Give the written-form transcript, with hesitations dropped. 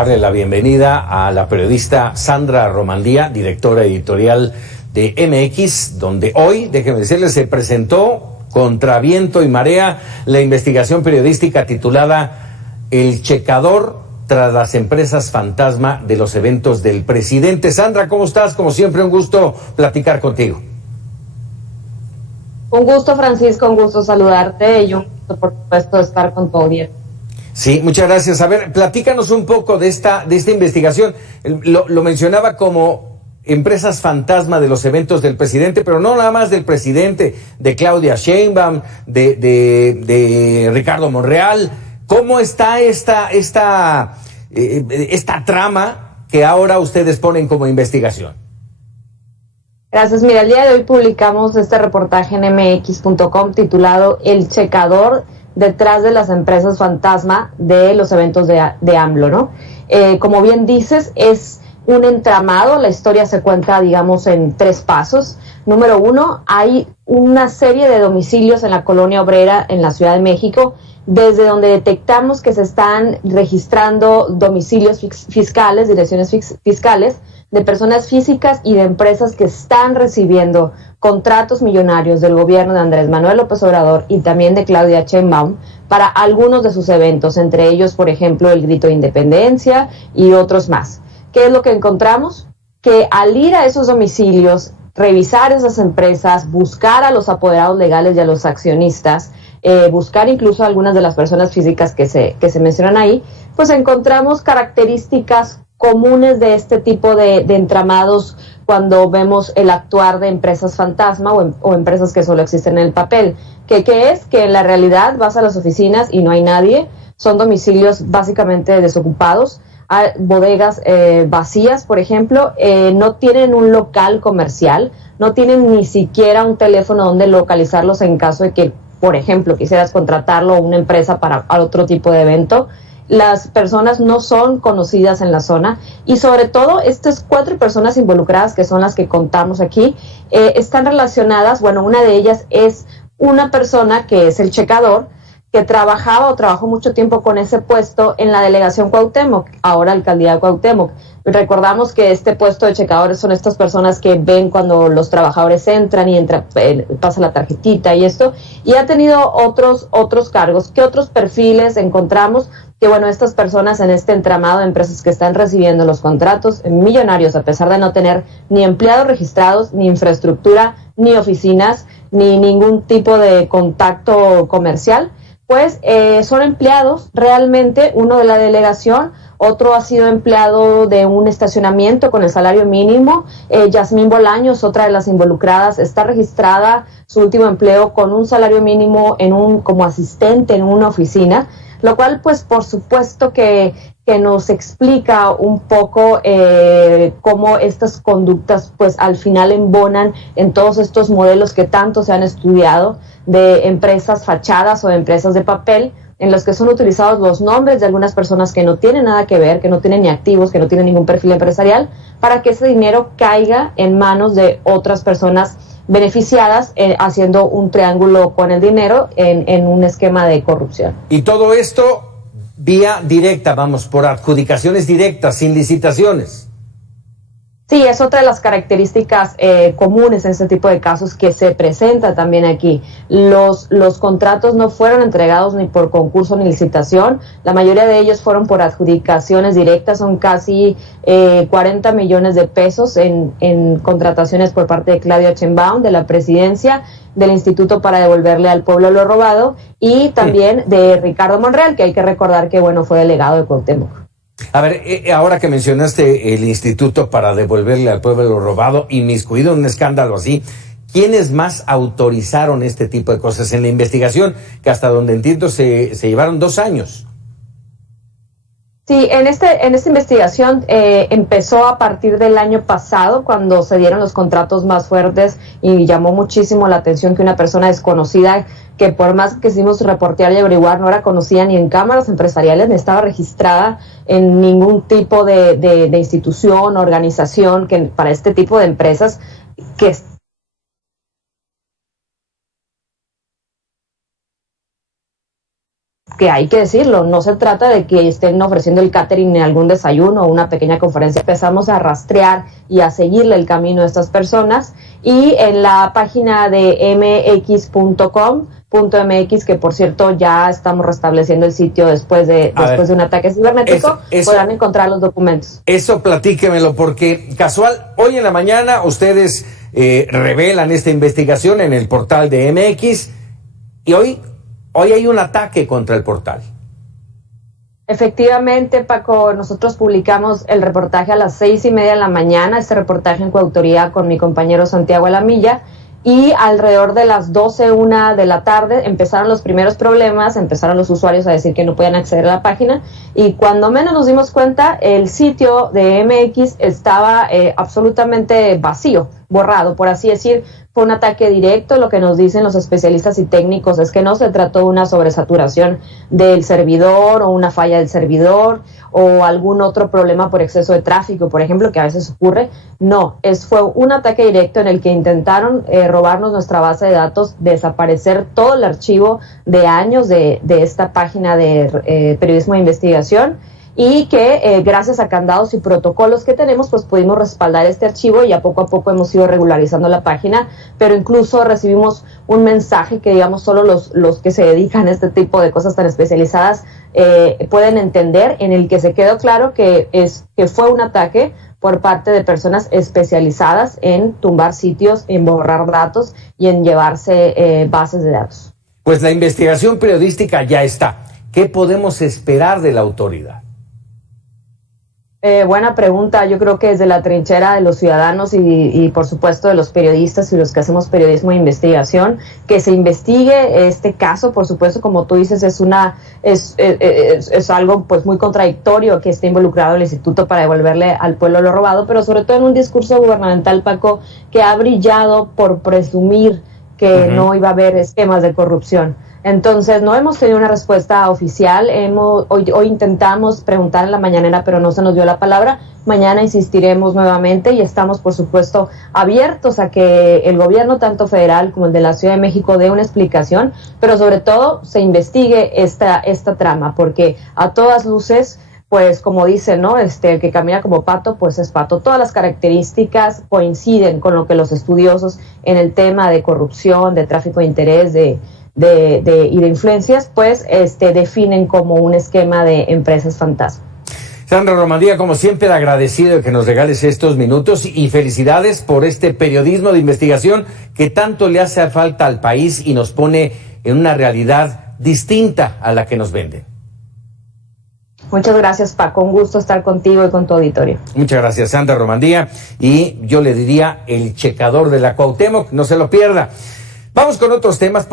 Darle la bienvenida a la periodista Sandra Romandía, directora editorial de MX, donde hoy, déjenme decirles, se presentó contra viento y marea la investigación periodística titulada El checador tras las empresas fantasma de los eventos del presidente. Sandra, ¿cómo estás? Como siempre, un gusto platicar contigo. Un gusto, Francisco, un gusto saludarte y un gusto, por supuesto, estar con tu audiencia. Sí, muchas gracias. A ver, platícanos un poco de esta investigación. Lo mencionaba como empresas fantasma de los eventos del presidente, pero no nada más del presidente, de Claudia Sheinbaum, de Ricardo Monreal. ¿Cómo está esta trama que ahora ustedes ponen como investigación? Gracias. Mira, el día de hoy publicamos este reportaje en mx.com titulado El checador detrás de las empresas fantasma de los eventos de AMLO, ¿no? Como bien dices, es un entramado. La historia se cuenta, digamos, en 3 pasos. Número 1, hay una serie de domicilios en la colonia obrera en la Ciudad de México, desde donde detectamos que se están registrando domicilios fiscales, direcciones fiscales, de personas físicas y de empresas que están recibiendo contratos millonarios del gobierno de Andrés Manuel López Obrador y también de Claudia Sheinbaum para algunos de sus eventos, entre ellos, por ejemplo, el Grito de Independencia y otros más. ¿Qué es lo que encontramos? Que al ir a esos domicilios, revisar esas empresas, buscar a los apoderados legales y a los accionistas, buscar incluso a algunas de las personas físicas que se mencionan ahí, pues encontramos características comunes de este tipo de entramados cuando vemos el actuar de empresas fantasma o empresas que solo existen en el papel. ¿Qué es? Que en la realidad vas a las oficinas y no hay nadie, son domicilios básicamente desocupados, hay bodegas vacías, por ejemplo, no tienen un local comercial, no tienen ni siquiera un teléfono donde localizarlos en caso de que, por ejemplo, quisieras contratarlo a una empresa para otro tipo de evento. Las personas no son conocidas en la zona y sobre todo estas 4 personas involucradas, que son las que contamos aquí, están relacionadas. Bueno, una de ellas es una persona que es el checador, que trabajó mucho tiempo con ese puesto en la delegación Cuauhtémoc, ahora alcaldía de Cuauhtémoc. Recordamos que este puesto de checadores son estas personas que ven cuando los trabajadores entran y pasa la tarjetita y esto, y ha tenido otros cargos. ¿Qué otros perfiles encontramos? Que bueno, estas personas en este entramado de empresas que están recibiendo los contratos millonarios, a pesar de no tener ni empleados registrados, ni infraestructura, ni oficinas, ni ningún tipo de contacto comercial, pues son empleados realmente, uno de la delegación, otro ha sido empleado de un estacionamiento con el salario mínimo. Yasmín Bolaños, otra de las involucradas, está registrada su último empleo con un salario mínimo como asistente en una oficina, lo cual pues por supuesto que nos explica un poco cómo estas conductas pues al final embonan en todos estos modelos que tanto se han estudiado de empresas fachadas o de empresas de papel, en los que son utilizados los nombres de algunas personas que no tienen nada que ver, que no tienen ni activos, que no tienen ningún perfil empresarial, para que ese dinero caiga en manos de otras personas beneficiadas, haciendo un triángulo con el dinero en un esquema de corrupción. Y todo esto vía directa, vamos, por adjudicaciones directas, sin licitaciones. Sí, es otra de las características comunes en este tipo de casos que se presenta también aquí. Los contratos no fueron entregados ni por concurso ni licitación, la mayoría de ellos fueron por adjudicaciones directas, son casi 40 millones de pesos en contrataciones por parte de Claudia Sheinbaum, de la presidencia, del Instituto para Devolverle al Pueblo lo Robado, y también de Ricardo Monreal, que hay que recordar que bueno, fue delegado de Cuauhtémoc. A ver, ahora que mencionaste el Instituto para Devolverle al Pueblo lo Robado, inmiscuido en un escándalo así, ¿quiénes más autorizaron este tipo de cosas en la investigación, que hasta donde entiendo se llevaron 2 años? Sí, en esta investigación empezó a partir del año pasado, cuando se dieron los contratos más fuertes, y llamó muchísimo la atención que una persona desconocida, que por más que quisimos reportear y averiguar, no era conocida ni en cámaras empresariales, ni estaba registrada en ningún tipo de institución o organización que para este tipo de empresas que que hay que decirlo, no se trata de que estén ofreciendo el catering en algún desayuno o una pequeña conferencia. Empezamos a rastrear y a seguirle el camino a estas personas, y en la página de mx.com.mx, que por cierto ya estamos restableciendo el sitio después de un ataque cibernético, podrán encontrar los documentos. Eso platíquemelo, porque casual, hoy en la mañana ustedes revelan esta investigación en el portal de MX, y hoy hay un ataque contra el portal. Efectivamente, Paco, nosotros publicamos el reportaje a las 6:30 de la mañana, este reportaje en coautoría con mi compañero Santiago Alamilla, y alrededor de las 12:01 de la tarde empezaron los primeros problemas, empezaron los usuarios a decir que no podían acceder a la página, y cuando menos nos dimos cuenta, el sitio de MX estaba absolutamente vacío, borrado, por así decir. Fue un ataque directo. Lo que nos dicen los especialistas y técnicos es que no se trató de una sobresaturación del servidor o una falla del servidor o algún otro problema por exceso de tráfico, por ejemplo, que a veces ocurre. No, fue un ataque directo en el que intentaron robarnos nuestra base de datos, desaparecer todo el archivo de años de esta página de periodismo de investigación, y que gracias a candados y protocolos que tenemos, pues pudimos respaldar este archivo, y a poco hemos ido regularizando la página. Pero incluso recibimos un mensaje que, digamos, solo los que se dedican a este tipo de cosas tan especializadas pueden entender, en el que se quedó claro que fue un ataque por parte de personas especializadas en tumbar sitios, en borrar datos y en llevarse bases de datos. Pues la investigación periodística ya está. ¿Qué podemos esperar de la autoridad? Buena pregunta. Yo creo que desde la trinchera de los ciudadanos y por supuesto de los periodistas y los que hacemos periodismo de investigación, que se investigue este caso. Por supuesto, como tú dices, es algo pues muy contradictorio que esté involucrado el instituto para devolverle al pueblo lo robado, pero sobre todo en un discurso gubernamental, Paco, que ha brillado por presumir que no iba a haber esquemas de corrupción. Entonces, no hemos tenido una respuesta oficial. Hoy intentamos preguntar en la mañanera, pero no se nos dio la palabra. Mañana insistiremos nuevamente, y estamos, por supuesto, abiertos a que el gobierno, tanto federal como el de la Ciudad de México, dé una explicación, pero sobre todo se investigue esta trama, porque a todas luces, pues como dicen, ¿no? El que camina como pato, pues es pato. Todas las características coinciden con lo que los estudiosos en el tema de corrupción, de tráfico de interés, y de influencias, pues definen como un esquema de empresas fantasma. Sandra Romandía, como siempre, agradecido de que nos regales estos minutos, y felicidades por este periodismo de investigación que tanto le hace falta al país y nos pone en una realidad distinta a la que nos venden. Muchas gracias, Paco. Un gusto estar contigo y con tu auditorio. Muchas gracias, Sandra Romandía. Y yo le diría el checador de la Cuauhtémoc, no se lo pierda. Vamos con otros temas.